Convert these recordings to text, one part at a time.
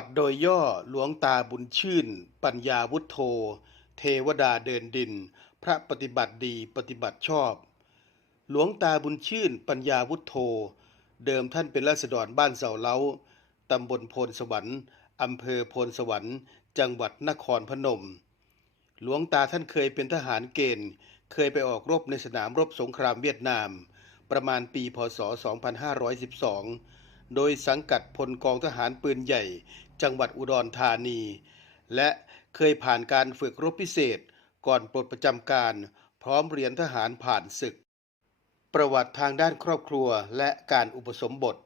วัติโดยย่อหลวงตาบุญชื่น ปัญญาวุฒโธ เทวดาเดินดิน พระปฏิบัติดีปฏิบัติชอบ หลวงตาบุญชื่น ปัญญาวุฒโธ เดิมท่านเป็นราษฎรบ้านเสาเล้า ตำบลโพนสวรรค์อำเภอโพนสวรรค์ จังหวัดนครพนม หลวงตาท่านเคยเป็นทหารเกณฑ์ เคยไปออกรบในสนามรบสงครามเวียดนาม ประมาณปีพศ 2512โดยสังกัดพลกองทหารปืนใหญ่ จังหวัดอุดรธานี และเคยผ่านการฝึกรบพิเศษ ก่อนปลดประจำการ พร้อมเรียนทหารผ่านศึก ประวัติทางด้านครอบครัวและการอุปสมบท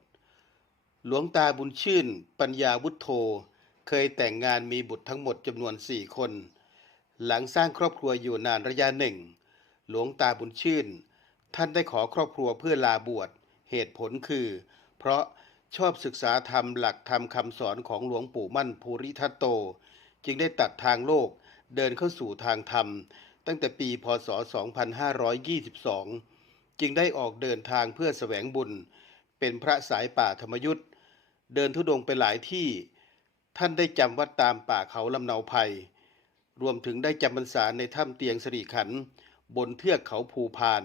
หลวงตาบุญชื่น ปัญญาวุฒโธ เคยแต่งงานมีบุตรทั้งหมดจำนวนสี่คน หลังสร้างครอบครัวอยู่นานระยะหนึ่ง หลวงตาบุญชื่น ท่านได้ขอครอบครัวเพื่อลาบวชเหตุผลคือ เพราะ ชอบศึกษาธรรมหลักธรรมคำสอนของหลวงปู่มั่นภูริทัตโต จึงได้ตัดทางโลกเดินเข้าสู่ทางธรรม ตั้งแต่ปีพศ 2522 จึงได้ออกเดินทางเพื่อแสวงบุญ เป็นพระสายป่าธรรมยุทธ์เดินทุดงไปหลายที่ ท่านได้จำวัดตามป่าเขาลำเนาภัย รวมถึงได้จำพรรษาในถ้ำเตียงสรีขัน บนเทือกเขาภูพาน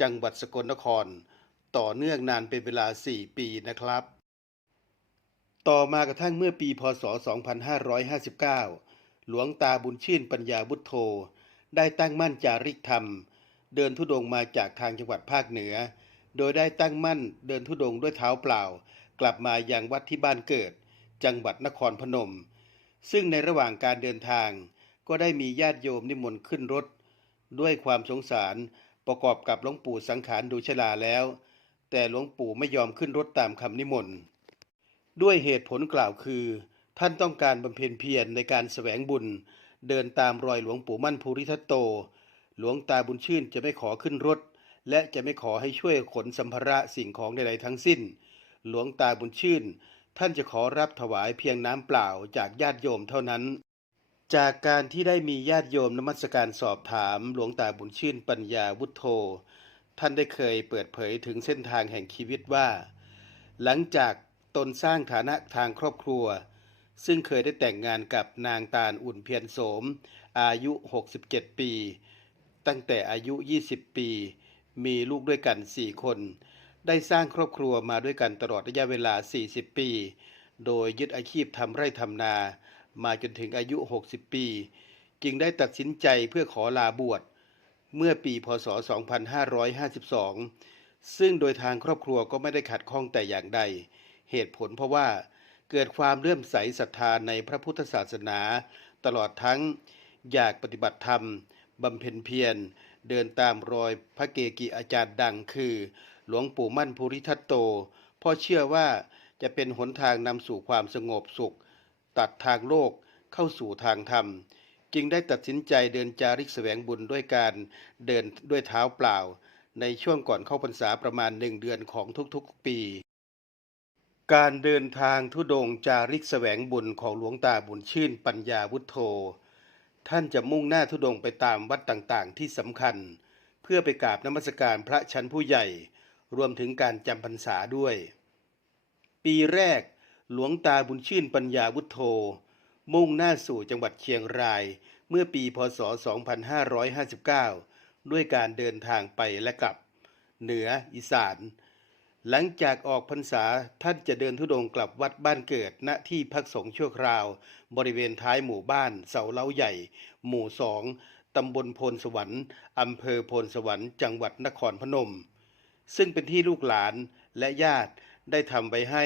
จังหวัดสกลนคร ต่อเนื่องนานเป็นเวลา 4 ปีนะครับ ต่อมากระทั่งเมื่อปีพศ 2559 หลวงตาบุญชื่นปัญญาบุฒโธ ได้ตั้งมั่นจาริกธรรม เดินทุดงค์มาจากทางจังหวัดภาคเหนือ โดยได้ตั้งมั่นเดินทุดงค์ด้วยเท้าเปล่า กลับมายังวัดที่บ้านเกิด จังหวัดนครพนม ซึ่งในระหว่างการเดินทาง ก็ได้มีญาติโยมนิมนต์ขึ้นรถ ด้วยความสงสารประกอบกับหลวงปู่สังขารดูชราแล้ว แต่หลวงปู่ไม่ยอมขึ้นรถตามคำนิมนต์ ด้วยเหตุผลกล่าวคือ ท่านต้องการบำเพ็ญเพียรในการแสวงบุญ เดินตามรอยหลวงปู่มั่นภูริทัตโต หลวงตาบุญชื่นจะไม่ขอขึ้นรถ และจะไม่ขอให้ช่วยขนสัมภาระสิ่งของใดๆทั้งสิ้น หลวงตาบุญชื่น ท่านจะขอรับถวายเพียงน้ำเปล่าจากญาติโยมเท่านั้น จากการที่ได้มีญาติโยมนมัสการสอบถามหลวงตาบุญชื่นปัญญาวุฒโธท่านได้เคยเปิดเผยถึงเส้นทางแห่งชีวิตว่า หลังจาก ตนสร้างฐานะทางครอบครัว ซึ่งเคยได้แต่งงานกับนางตาลอุ่นเพียรโสม อายุ 67 ปี ตั้งแต่อายุ 20 ปี มีลูกด้วยกัน 4 คน ได้สร้างครอบครัวมาด้วยกันตลอดระยะเวลา 40 ปี โดยยึดอาชีพทำไร่ทำนา มาจนถึงอายุ 60 ปี จึงได้ตัดสินใจเพื่อขอลาบวชเมื่อปีพศ 2552 ซึ่งโดยทางครอบครัวก็ไม่ได้ขัดข้องแต่อย่างใด เหตุผลเพราะว่าเกิดความเลื่อมใสศรัทธาในพระพุทธศาสนา ตลอดทั้งอยากปฏิบัติธรรมบำเพ็ญเพียรเดินตามรอยพระเกกิอาจารย์ดังคือ หลวงปู่มั่นภูริทัตโตเพราะเชื่อว่าจะเป็นหนทางนำสู่ความสงบสุข ตัดทางโลกเข้าสู่ทางธรรม จึงได้ตัดสินใจเดินจาริกแสวงบุญด้วยการเดินด้วยเท้าเปล่า ในช่วงก่อนเข้าพรรษาประมาณหนึ่งเดือนของทุกๆปี การเดินทางทุดงจาริกแสวงบุญของหลวงตาบุญชื่นปัญญาวุฒโธ ท่านจะมุ่งหน้าทุดงไปตามวัดต่างๆ ที่สำคัญ เพื่อไปกราบนมัสการพระชั้นผู้ใหญ่ รวมถึงการจำพรรษาด้วย ปีแรกหลวงตาบุญชื่นปัญญาวุฒโธ มุ่งหน้าสู่จังหวัดเชียงราย เมื่อปีพศ 2559 ด้วยการเดินทางไปและกลับ เหนืออีสาน หลังจากออกพรรษาท่านจะเดินทุดงค์กลับวัดบ้านเกิด ณที่พักสงฆ์ชั่วคราว บริเวณท้ายหมู่บ้าน เสาเล้าใหญ่ หมู่สองตำบลโพนสวรรค์อำเภอโพนสวรรค์จังหวัดนครพนม ซึ่งเป็นที่ลูกหลานและญาติได้ทำไว้ให้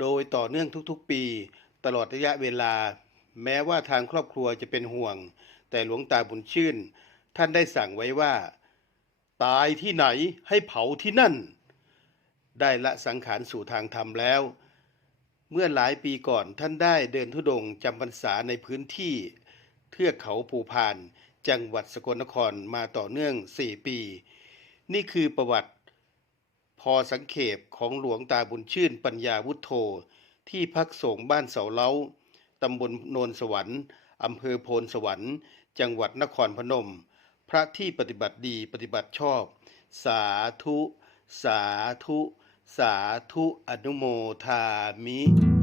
โดยต่อเนื่องทุกๆปี ตลอดระยะเวลา แม้ว่าทางครอบครัวจะเป็นห่วง แต่หลวงตาบุญชื่น ท่านได้สั่งไว้ว่า ตายที่ไหนให้เผาที่นั่น ได้ละสังขารสู่ทางธรรมแล้ว เมื่อหลายปีก่อนท่านได้เดินทุดงค์จำพรรษาในพื้นที่ เทือกเขาภูพาน จังหวัดสกลนครมาต่อเนื่อง 4 ปี นี่คือประวัติ พอสังเขปของหลวงตาบุญชื่นปัญญาวุฒโธ ที่พักสงฆ์บ้านเสาเล้าตำบลโนนสวรรค์อำเภอโพนสวรรค์ จังหวัดนครพนม พระที่ปฏิบัติดีปฏิบัติชอบ สาธุ สาธุ สาธุอนุโมทามิ